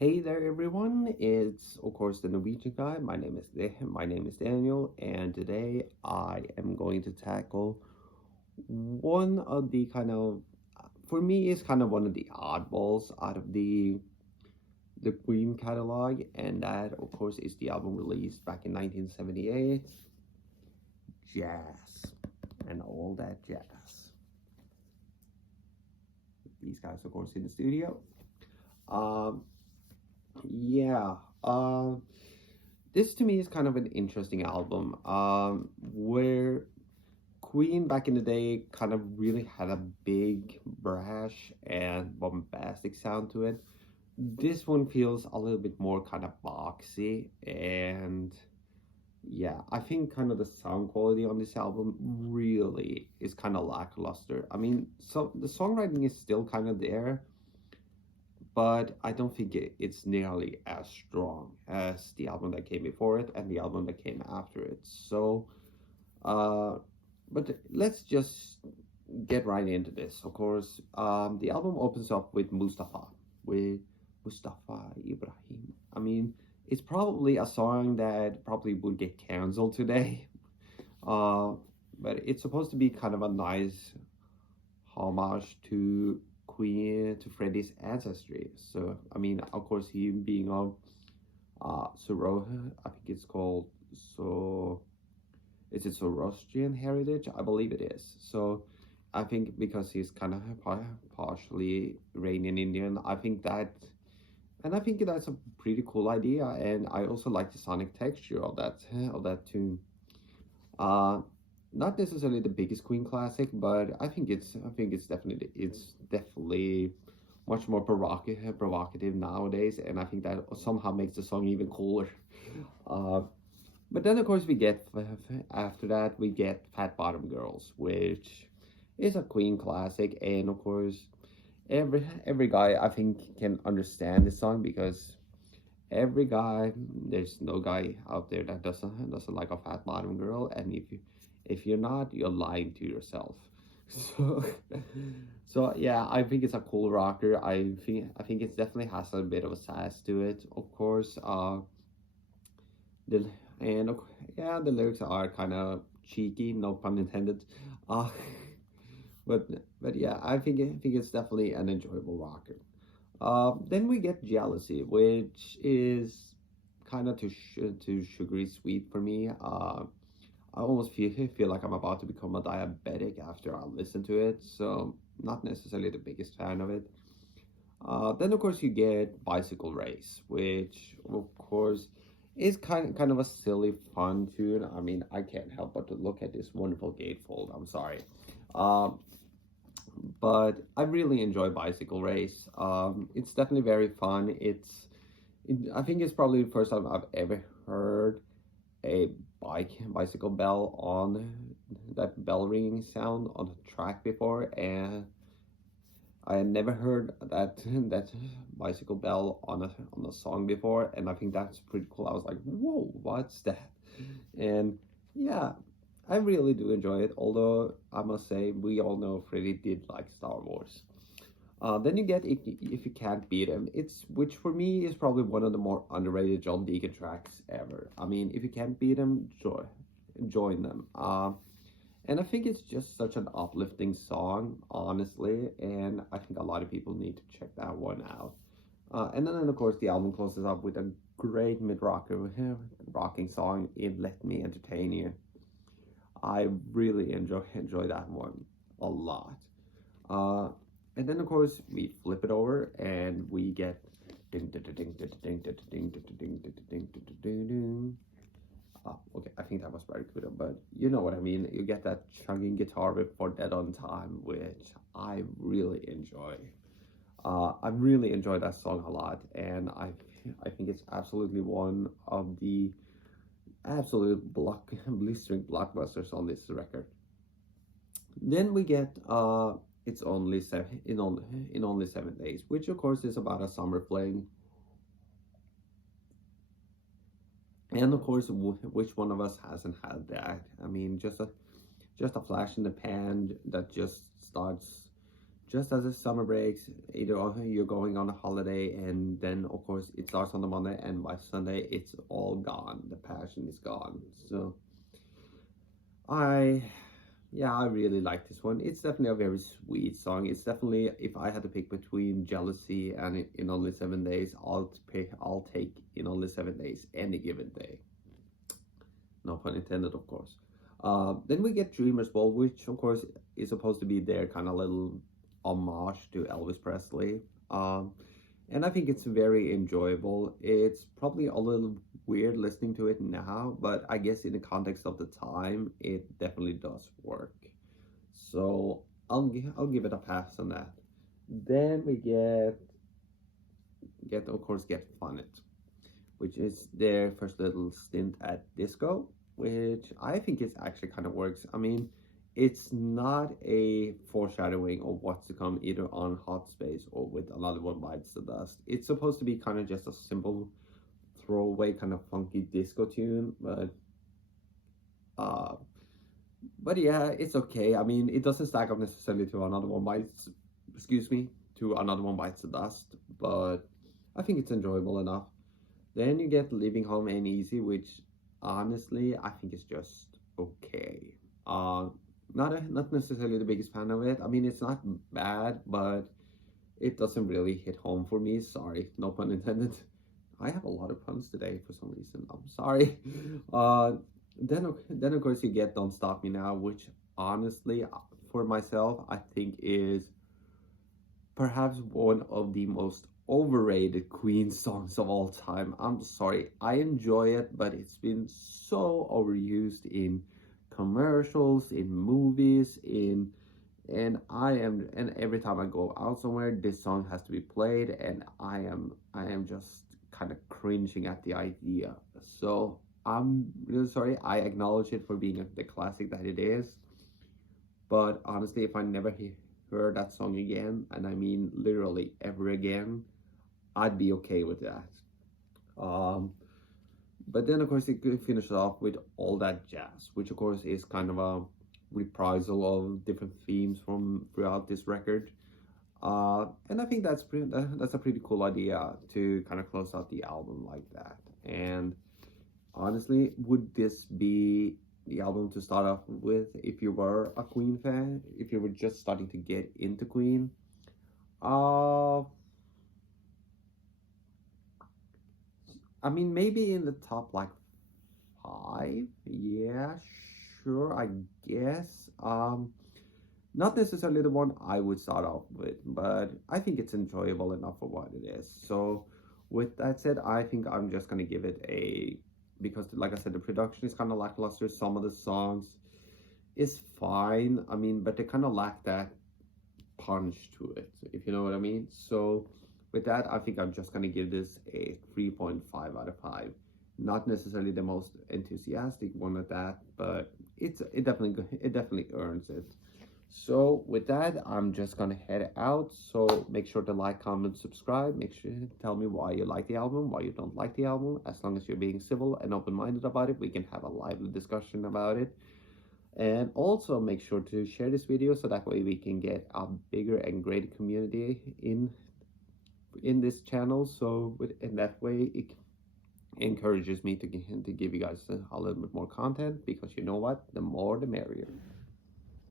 Hey there, everyone! It's of course the Norwegian guy. My name is Daniel, and today I am going to tackle one of the for me, is kind of one of the oddballs out of the Queen catalog, and that of course is the album released back in 1978, Jazz, and all that jazz. These guys, of course, in the studio. Um, yeah. Um, this to me is kind of an interesting album where Queen back in the day kind of really had a big brash and bombastic sound to it. This one feels a little bit more kind of boxy, and yeah, I think kind of the sound quality on this album really is kind of lackluster. I mean, so the songwriting is still kind of there, but I don't think it's nearly as strong as the album that came before it and the album that came after it. So, uh, but let's just get right into this. Of course, the album opens up with Mustafa Ibrahim. I mean, it's probably a song that probably would get canceled today. Uh, but it's supposed to be kind of a nice homage to Freddie's ancestry. So I mean, of course, he being of I think it's called so. Is it Zoroastrian heritage? I believe it is. So I think because he's kind of partially Iranian Indian, I think that's a pretty cool idea, and I also like the sonic texture of that tune. Uh, Not necessarily the biggest Queen classic, but I think it's definitely much more provocative nowadays, and I think that somehow makes the song even cooler. Uh, but then of course after that we get Fat Bottom Girls, which is a Queen classic, and of course every guy I think can understand this song because every guy, there's no guy out there that doesn't like a fat bottom girl, and if you're not, you're lying to yourself. So so yeah, I think it's a cool rocker. I think it definitely has a bit of a sass to it, of course. The and yeah, the lyrics are kind of cheeky, no pun intended. uh but yeah, I think it's definitely an enjoyable rocker. Then we get Jealousy, which is kind of too sugary sweet for me. I almost feel like I'm about to become a diabetic after I listen to it, so not necessarily the biggest fan of it. Then of course you get Bicycle Race, which of course is kind of a silly fun tune. I mean, I can't help but to look at this wonderful gatefold. I'm sorry. Um, but I really enjoy Bicycle Race. It's definitely very fun. I think it's probably the first time I've ever heard a bicycle bell on that bell ringing sound on a track before, and I had never heard that bicycle bell on a song before, and I think that's pretty cool. I was like, whoa, what's that? And yeah, I really do enjoy it. Although I must say, we all know Freddie did like Star Wars. Then you get if you can't beat him, it's which for me is probably one of the more underrated John Deacon tracks ever. I mean, if you can't beat him, join them. And I think it's just such an uplifting song, honestly, and I think a lot of people need to check that one out. And then of course the album closes up with a great mid rocker rocking song in "Let Me Entertain You." I really enjoy that one a lot. Uh, and then of course we flip it over and we get ding ding ding ding ding ding ding ding ding ding ding ding. Okay, I think that was very good, but you know what I mean. You get that chugging guitar riff for Dead on Time, which I really enjoy. I really enjoy that song a lot, and I think it's absolutely one of the absolute blistering blockbusters on this record. Then we get it's only in only 7 days, which of course is about a summer fling, and of course, which one of us hasn't had that? I mean, just a flash in the pan that just starts just as the summer breaks, either you're going on a holiday, and then of course it starts on the Monday, and by Sunday it's all gone. The passion is gone. So I, yeah, I really like this one. It's definitely a very sweet song. It's definitely, if I had to pick between Jealousy and In Only 7 Days, I'll take In Only 7 Days any given day. No pun intended, of course. Then we get Dreamer's Ball, which of course is supposed to be their kind of little homage to Elvis Presley. Um, and I think it's very enjoyable. It's probably a little weird listening to it now, but I guess in the context of the time, it definitely does work. So I'll give it a pass on that. Then we get of course get Fun It, which is their first little stint at disco, which I think is actually kind of works. I mean, it's not a foreshadowing of what's to come either on Hot Space or with Another One Bites the Dust. It's supposed to be kind of just a simple throwaway kind of funky disco tune, uh but yeah, it's okay. I mean, it doesn't stack up necessarily to Another One Bites, excuse me, to Another One Bites the Dust, but I think it's enjoyable enough. Then you get Leaving Home Ain't Easy, which honestly I think is just okay. Not necessarily the biggest fan of it. I mean, it's not bad, but it doesn't really hit home for me. Sorry, no pun intended. I have a lot of puns today for some reason. I'm sorry. Uh, then of course you get Don't Stop Me Now, which honestly, for myself, I think is perhaps one of the most overrated Queen songs of all time. I'm sorry, I enjoy it, but it's been so overused in commercials, in movies, in and every time I go out somewhere, this song has to be played, and I am just kind of cringing at the idea. So I'm really sorry. I acknowledge it for being the classic that it is, but honestly, if I never heard that song again, and I mean literally ever again, I'd be okay with that. Um, but then, of course, it finishes off with All That Jazz, which, of course, is kind of a reprisal of different themes from throughout this record. And I think that's a pretty cool idea to kind of close out the album like that. And honestly, would this be the album to start off with if you were a Queen fan? If you were just starting to get into Queen? Uh, I mean, maybe in the top like five. Yeah, sure, I guess. Not necessarily the one I would start off with, but I think it's enjoyable enough for what it is. So, with that said, I think I'm just gonna give it a, because like I said, the production is kind of lackluster. Some of the songs is fine. I mean, but they kind of lack that punch to it, if you know what I mean. So, with that, I think I'm just gonna give this a 3.5 out of 5. Not necessarily the most enthusiastic one at that, but it definitely earns it. So with that, I'm just gonna head out. So make sure to like, comment, subscribe. Make sure to tell me why you like the album, why you don't like the album. As long as you're being civil and open-minded about it, we can have a lively discussion about it. And also make sure to share this video so that way we can get a bigger and greater community in this channel. So in that way, it encourages me to give you guys a little bit more content, because you know what, the more the merrier.